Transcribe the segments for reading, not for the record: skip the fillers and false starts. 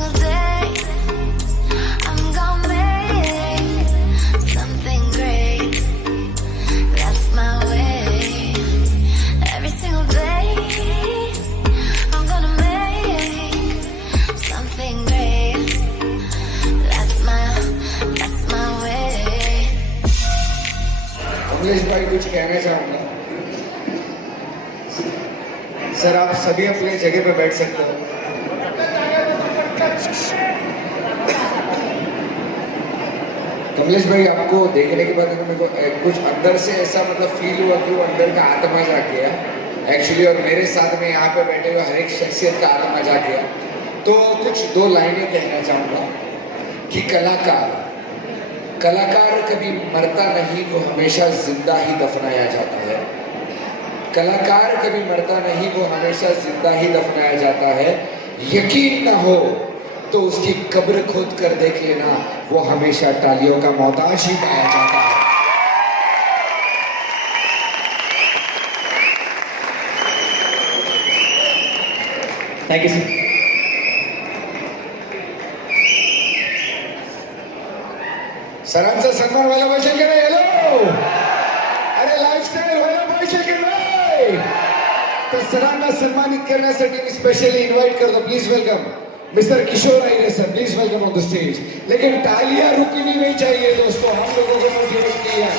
single day I'm gonna make something great. That's my way. Every single day I'm gonna make something great. That's my way. Kamlesh भाई कुछ कहना चाहूंगा। Sir आप सभी अपनी जगह पे बैठ सकते हो। कमलेश भाई आपको देखने के बाद मेरे को कुछ अंदर से ऐसा मतलब फील हुआ कि वो अंदर का आत्मा जाग गया एक्चुअली, और मेरे साथ में यहाँ पे बैठे हुए हर एक शख्सियत का आत्मा जाग गया। तो कुछ दो लाइनें कहना चाहूंगा कि कलाकार कभी मरता नहीं, वो हमेशा जिंदा ही दफनाया जाता है। कलाकार कभी मरता नहीं, वो हमेशा जिंदा ही दफनाया जाता है। यकीन ना हो तो उसकी कब्र खोद कर देख लेना, वो हमेशा तालियों का मोहताज ही पाया जाता है। Thank you sir. सरांचा सन्मान व्हायला पाहिजे की नाही? हॅलो, अरे लाईफस्टाईल व्हायला पाहिजे की नाही? तर सरांना सन्मानित करण्यासाठी मी स्पेशली इन्व्हाइट करतो, please welcome mister Kishore Ahire sir, please welcome on the stage. लेकिन तालियां रुकनी नहीं चाहिए दोस्तों, हम लोगों को मोटिवेट किया।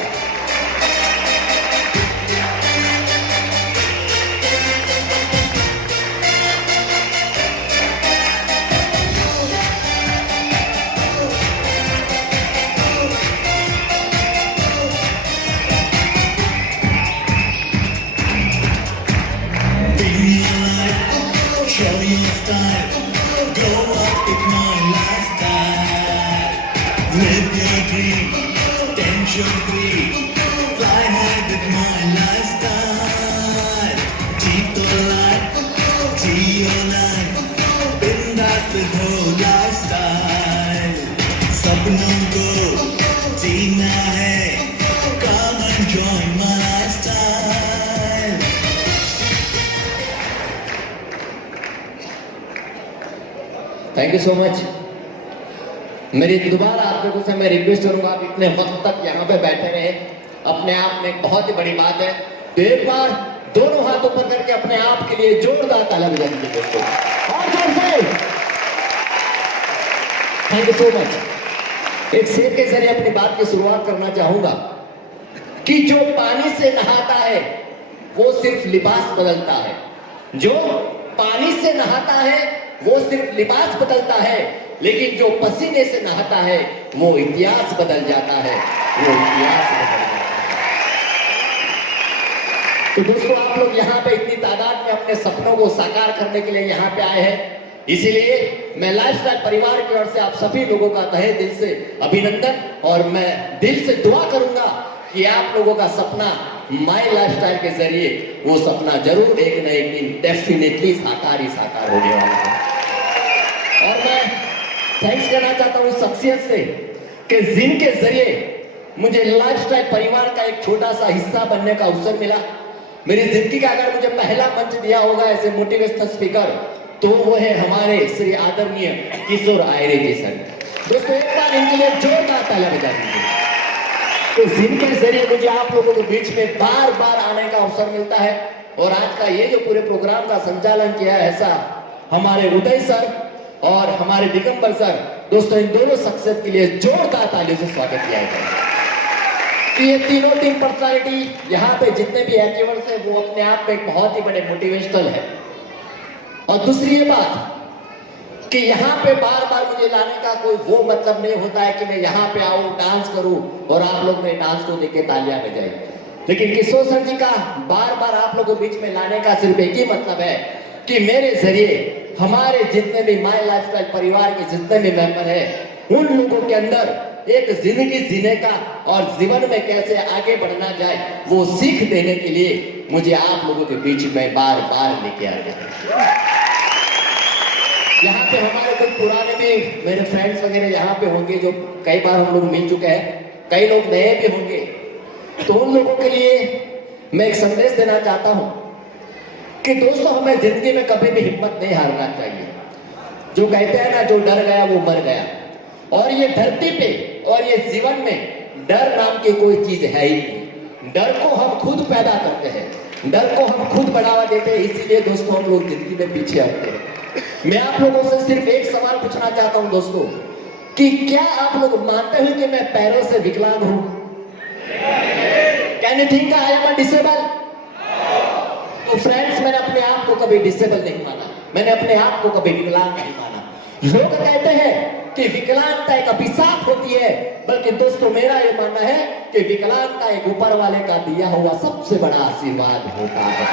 Show you style, grow up with my lifestyle. Live your dream, tension free, fly high with my lifestyle. Keep the light, see your life, bindaas with whole lifestyle. सपनों को जीना है, come and join my lifestyle. Thank you so much. मेरी दोबारा आप लोगों से मैं request करूंगा, आप इतने वक्त तक यहाँ पे बैठे रहे, अपने आप में एक बहुत ही बड़ी बात है। तो एक बार दोनों हाथ ऊपर करके अपने आप के लिए जोरदार तालियां बजाइए दोस्तों, और जोर से। Thank you so much. एक शेर के जरिए अपनी बात की शुरुआत करना चाहूंगा कि जो पानी से नहाता है वो सिर्फ लिबास बदलता है। जो पानी से नहाता है वो सिर्फ लिबास बदलता है, लेकिन जो पसीने से नहाता है वो इतिहास बदल जाता है, वो इतिहास बदल जाता है। तो दोस्तों आप लोग यहाँ पे इतनी तादाद में अपने सपनों को साकार करने के लिए यहाँ पे आए हैं, इसीलिए मैं लाइफस्टाइल परिवार की ओर से आप सभी लोगों का तहे दिल से अभिनंदन, और मैं दिल से दुआ करूंगा कि आप लोगों का सपना माय लाइफस्टाइल के जरिए वो सपना जरूर एक न एक दिन डेफिनेटली साकार ही साकार होने वाला है। और मैं थैंक्स करना चाहता हूँ शख्सियत से कि जिनके जरिए मुझे लाइफस्टाइल परिवार का एक छोटा सा हिस्सा बनने का अवसर मिला। मेरी जिंदगी का अगर मुझे पहला मंच दिया होगा ऐसे मोटिवेशनल स्पीकर, तो वो है हमारे श्री आदरणीय किशोर आहिरे जी सर। दोस्तों एक बार इनके लिए जोरदार तालियां बजा दीजिए। तो जिनके जरिए मुझे आप लोगों के बीच में बार बार आने का अवसर मिलता है, और आज का ये जो पूरे प्रोग्राम का संचालन किया है ऐसा हमारे उदय सर और हमारे दिगंबर सर। दोस्तों इन दोनों शख्सियत के लिए जोरदार तालियों से स्वागत किया जाए कि ये तीनों टीम पर्सनालिटी यहाँ पे जितने भी अचीवर्स है वो अपने आप में एक बहुत ही बड़े मोटिवेशनल है। और दूसरी ये बात कि यहाँ पे बार बार मुझे लाने का कोई वो मतलब नहीं होता है कि मैं यहाँ पे आऊं डांस करूं और आप लोग मेरे डांस को देख के तालियां बजाएं, लेकिन किशोर सर जी का बार बार आप लोगों के बीच में लाने का सिर्फ एक ही मतलब है कि मेरे जरिए हमारे जितने भी माय लाइफस्टाइल परिवार के जितने भी मेंबर हैं उन लोगों के अंदर एक जिंदगी जीने का और जीवन में कैसे आगे बढ़ना जाए वो सीख देने के लिए मुझे आप लोगों के बीच में बार बार लेके आ गया। यहाँ पे हमारे कुछ पुराने भी मेरे फ्रेंड्स वगैरह यहाँ पे होंगे जो कई बार हम लोग मिल चुके हैं, कई लोग नए भी होंगे, तो उन लोगों के लिए मैं एक संदेश देना चाहता हूँ कि दोस्तों हमें जिंदगी में कभी भी हिम्मत नहीं हारना चाहिए। जो कहते हैं ना, जो डर गया वो मर गया। और ये धरती पे और ये जीवन में डर नाम की कोई चीज है ही नहीं। डर को हम खुद पैदा करते हैं, डर को हम खुद बढ़ावा देते हैं। इसीलिए दोस्तों हम लोग जिंदगी में पीछे हटते हैं। मैं आप लोगों से सिर्फ एक सवाल पूछना चाहता हूं दोस्तों, कि क्या आप लोग मानते हो कि मैं पैरों से विकलांग हूं? Can you think I am disable? तो फ्रेंड्स, मैंने अपने आप को कभी डिसेबल नहीं माना, मैंने अपने आप को कभी विकलांग नहीं माना। लोग कहते हैं कि विकलांगता एक अभिशाप होती है, बल्कि दोस्तों मेरा ये मानना है कि विकलांगता एक ऊपर वाले का दिया हुआ सबसे बड़ा आशीर्वाद होता है।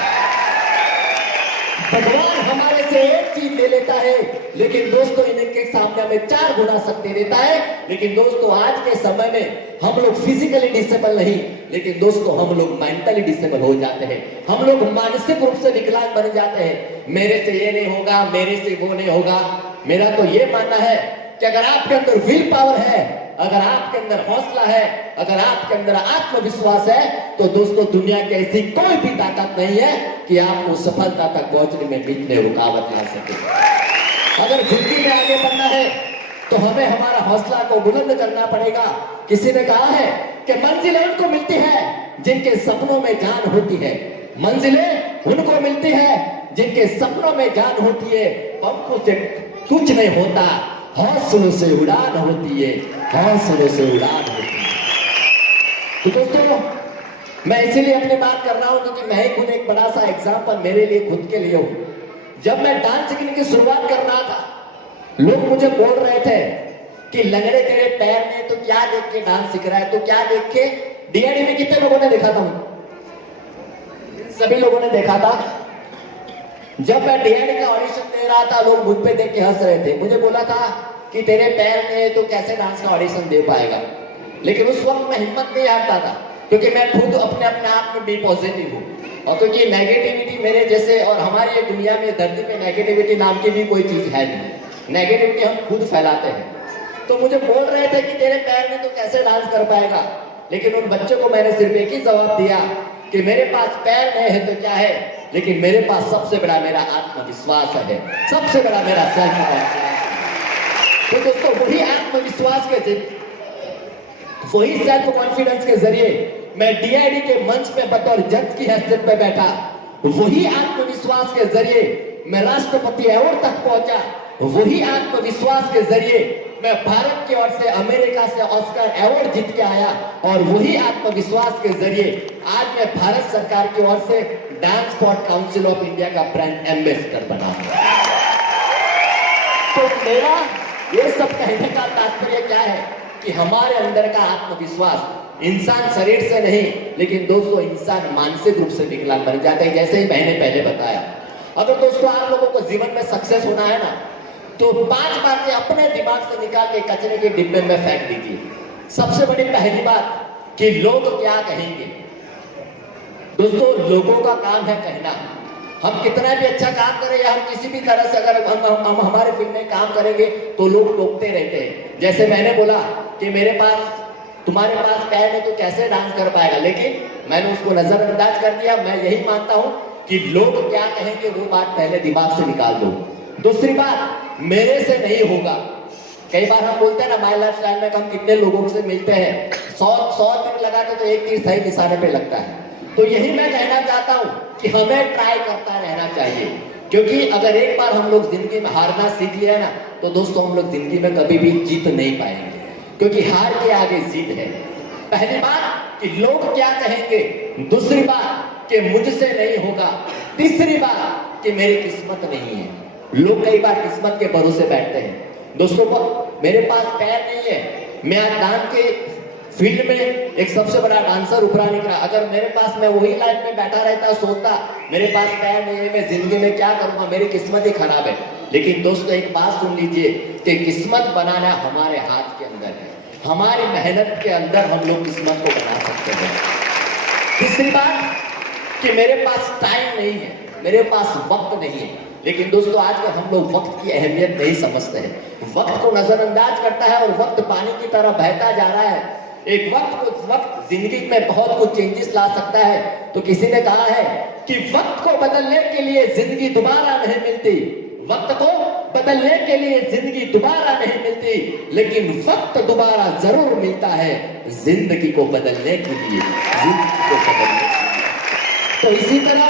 भगवान हमारे से एक चीज ले लेता है, लेकिन दोस्तों इनके सामने हमें 4 गुना शक्ति देता है। लेकिन दोस्तों आज के समय में हम लोग फिजिकली डिसेबल नहीं, लेकिन दोस्तों हम लोग मेंटली डिसेबल हो जाते हैं। हम लोग मानसिक रूप से विकलांग बन जाते हैं। मेरे से ये नहीं होगा, मेरे से वो नहीं होगा। मेरा तो ये मानना है कि अगर आपके अंदर विल पावर है, अगर आपके अंदर हौसला है, अगर आपके अंदर आत्मविश्वास है, तो दोस्तों दुनिया की ऐसी कोई भी ताकत नहीं है कि आपको सफलता तक पहुंचने में बीच में रुकावट ला सके। अगर जिंदगी में आगे बढ़ना है तो हमें हमारा हौसला को बुलंद करना पड़ेगा। किसी ने कहा है कि मंजिलें उनको मिलती है जिनके सपनों में जान होती है, मंजिलें उनको मिलती है जिनके सपनों में जान होती है। पंखों से कुछ नहीं होता, हौसलों से उड़ान होती है, हौसलों से उड़ान होती है। तो दोस्तों मैं इसीलिए अपनी बात कर रहा हूं क्योंकि मैं ही खुद एक बड़ा सा एग्जाम्पल मेरे लिए खुद के लिए हूं। जब मैं डांस सीखने की शुरुआत कर रहा था, लोग मुझे बोल रहे थे कि लंगड़े तेरे पैर में, तो क्या देख के डांस सीख रहा है, तो क्या देख के। डीआईडी में कितने लोगों ने देखा था? सभी लोगों ने देखा था। जब मैं डीआईडी का ऑडिशन दे रहा था, लोग मुझ पे देख के हंस रहे थे। मुझे बोला था कि तेरे पैर में, तो कैसे डांस का ऑडिशन दे पाएगा। लेकिन उस वक्त मैं हिम्मत नहीं हारता था, क्योंकि मैं खुद अपने आप में बी पॉजिटिव हूँ। और क्योंकि नेगेटिविटी मेरे जैसे और हमारी ये दुनिया में धरती पे नेगेटिविटी नाम की भी कोई चीज है नहीं। नेगेटिविटी हम खुद फैलाते हैं। तो मुझे बोल रहे थे कि तेरे पैर में तो कैसे डांस कर पाएगा। लेकिन उन बच्चों को मैंने सिर्फ एक ही जवाब दिया कि मेरे पास पैर नहीं है तो क्या है, लेकिन मेरे पास सबसे बड़ा मेरा आत्मविश्वास है, सबसे बड़ा मेरा सेल्फ कॉन्फिडेंस है। तो दोस्तों वही आत्मविश्वास के वही सेल्फ कॉन्फिडेंस के जरिए मैं डीआईडी के मंच पे बतौर जज की हैसियत पे बैठा। वही आत्मविश्वास के जरिए मैं राष्ट्रपति अवार्ड तक पहुंचा। वही आत्मविश्वास के जरिए मैं भारत की ओर से अमेरिका से ऑस्कर अवार्ड जीत के आया। और वही आत्मविश्वास के जरिए आज मैं भारत सरकार की ओर से dance sport council of India का ब्रांड एम्बेसडर बना हूं। तो मेरा ये सब कहने का तात्पर्य क्या है कि हमारे अंदर का आत्मविश्वास, इंसान शरीर से नहीं, लेकिन दोस्तों इंसान मानसिक रूप से विकलांग बन जाता है। जैसे ही मैंने पहले बताया, अगर दोस्तों आप लोगों को जीवन में सक्सेस होना है ना, तो 5 बातें अपने दिमाग से निकाल के कचरे के डिब्बे में फेंक दीजिए। सबसे बड़ी पहली बात कि लोग क्या कहेंगे। दोस्तों लोगों का काम है कहना। हम कितना भी अच्छा काम करें या हम किसी भी तरह से अगर हम हमारे फील्ड में काम करेंगे तो लोग टोकते रहते हैं। जैसे मैंने बोला कि तुम्हारे पास पैर है तो कैसे डांस कर पाएगा, लेकिन मैंने उसको नजरअंदाज कर दिया। मैं यही मानता हूं कि लोग क्या कहेंगे वो बात पहले दिमाग से निकाल दो। दूसरी बात, मेरे से नहीं होगा। कई बार हम बोलते हैं ना माय लाइफ स्टाइल में, हम कितने लोगों से मिलते हैं, 100 तीर लगाते तो एक तीर सही निशाने पे लगता है। तो यही मैं कहना चाहता हूं कि हमें ट्राई करता रहना चाहिए, क्योंकि अगर एक बार हम लोग जिंदगी में हारना सीख लिया ना, तो दोस्तों हम लोग जिंदगी में कभी भी जीत नहीं पाएंगे, क्योंकि हार के आगे जीत है। पहली बात कि लोग क्या कहेंगे, दूसरी बात कि मुझसे नहीं होगा, तीसरी बात कि मेरी किस्मत नहीं है। लोग कई बार किस्मत के भरोसे बैठते हैं। दोस्तों मेरे पास पैर नहीं है, मैं आज डांस के फील्ड में एक सबसे बड़ा डांसर उभरा निकला। अगर मेरे पास मैं वही लाइफ में बैठा रहता, सोचता मेरे पास पैर नहीं है, मैं जिंदगी में क्या करूंगा, मेरी किस्मत ही खराब है। लेकिन दोस्तों एक बात सुन लीजिए कि किस्मत बनाना हमारे हाथ के अंदर है। हमारी मेहनत के अंदर हम लोग किस्मत को बना सकते हैं। तीसरी बात कि मेरे पास टाइम नहीं है, मेरे पास वक्त नहीं है। लेकिन दोस्तों आजकल हम लोग वक्त की अहमियत नहीं समझते हैं, वक्त को नजरअंदाज करता है और वक्त पानी की तरह बहता जा रहा है। एक वक्त जिंदगी में बहुत कुछ चेंजेस ला सकता है। तो किसी ने कहा है कि वक्त को बदलने के लिए जिंदगी दोबारा नहीं मिलती, वक्त को बदलने के लिए जिंदगी दोबारा नहीं मिलती, लेकिन वक्त दोबारा जरूर मिलता है जिंदगी को बदलने के लिए, जिंदगी को बदलने के लिए। तो इसी तरह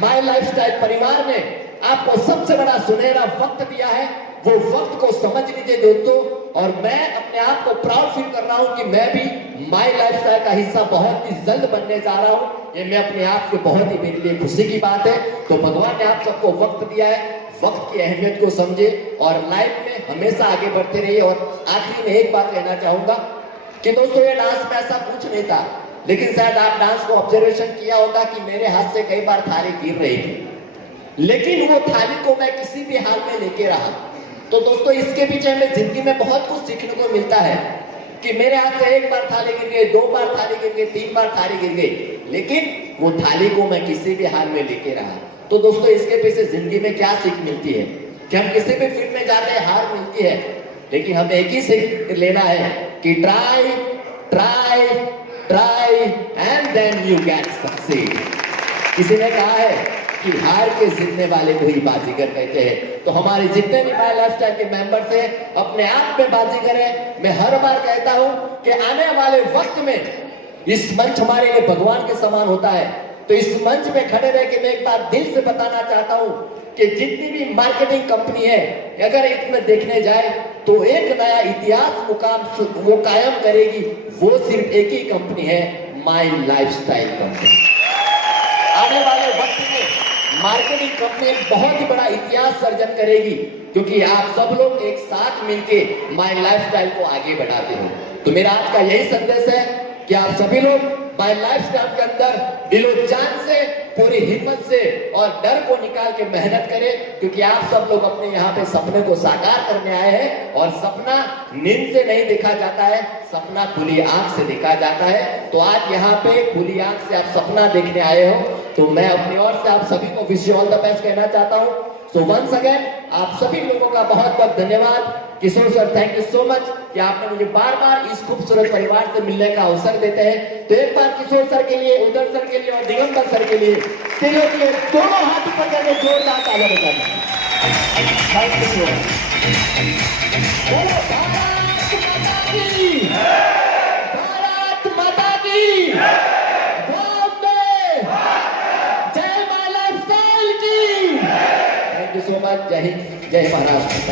माय लाइफस्टाइल परिवार ने आपको सबसे बड़ा सुनहरा वक्त दिया है, वो वक्त को समझ लीजिए दोस्तों। और मैं अपने आप को प्राउड फील कर रहा हूं कि मैं भी माय लाइफस्टाइल का हिस्सा बहुत ही जल्द बनने जा रहा हूं। ये मैं अपने आप को बहुत ही मेरे लिए खुशी की बात है। तो भगवान ने आप सबको वक्त दिया है, वक्त की अहमियत को समझे और लाइफ में हमेशा आगे बढ़ते रहिए। और आखिरी में एक बात कहना चाहूंगा कि दोस्तों ये डांस में ऐसा कुछ नहीं था, लेकिन शायद आप डांस को ऑब्जर्वेशन किया होगा कि मेरे हाथ से कई बार थाली गिर रही थी, लेकिन वो थाली को मैं किसी भी हाल में लेके रहा। तो दोस्तों इसके पीछे हमें जिंदगी में बहुत कुछ सीखने को मिलता है कि मेरे हाथ से एक बार थाली गिर गई, 2 बार थाली गिर गई, 3 बार थाली गिर गई, लेकिन वो थाली को मैं किसी भी हाल में लेके रहा। तो दोस्तों इसके पीछे जिंदगी में क्या सीख मिलती है कि हम किसी भी फील्ड में जाते हैं, हार मिलती है, लेकिन हमें एक ही सीख लेना है कि try try try and then you get succeed. किसी ने कहा है कि हार के जीतने वाले को ही बाजीगर कहते हैं। तो हमारे जितने भी माय लाइफस्टाइल के मेंबर्स हैं, अपने आप में बाजीगर है। मैं हर बार कहता हूं कि आने वाले वक्त में इस मंच हमारे लिए भगवान के समान होता है। तो इस मंच में खड़े रह के मैं एक बात दिल से बताना चाहता हूं कि जितनी भी मार्केटिंग कंपनी है, अगर इसमें देखने जाए तो एक नया इतिहास मुकाम वो कायम करेगी, वो सिर्फ एक ही कंपनी है, माय लाइफस्टाइल कंपनी। आने वाले वक्त में मार्केटिंग कंपनी एक बहुत ही बड़ा इतिहास सर्जन करेगी, क्योंकि आप सब लोग एक साथ मिलके माय लाइफस्टाइल को आगे बढ़ाते हो। तो मेरा आज का यही संदेश है कि आप सभी लोग माय लाइफस्टाइल के अंदर दिलो जान से, पूरी हिम्मत से और डर को निकाल के मेहनत करें, क्योंकि आप सब लोग अपने यहाँ पे सपने को साकार करने आए हैं। और सपना नींद से नहीं देखा जाता है, सपना खुली आंख से देखा जाता है। तो आज यहाँ पे खुली आंख से आप सपना देखने आए हो, तो मैं अपनी ओर से आप सभी को wish you all the best कहना चाहता हूँ। सो वंस अगेन आप सभी लोगों का बहुत बहुत धन्यवाद। Kishore sir, thank you so much कि आपने मुझे बार बार इस खूबसूरत परिवार से मिलने का अवसर देते हैं। तो एक बार किशोर सर के लिए, उदय सर के लिए और दिगंबर सर के लिए दोनों हाथ ऊपर करके जोरदार तालियां बजाना। Thank you. बोलो भारत माता की, भारत माता की, बॉम्बे, जय माय लाइफस्टाइल की। Thank you so much. जय हिंद, जय महाराष्ट्र।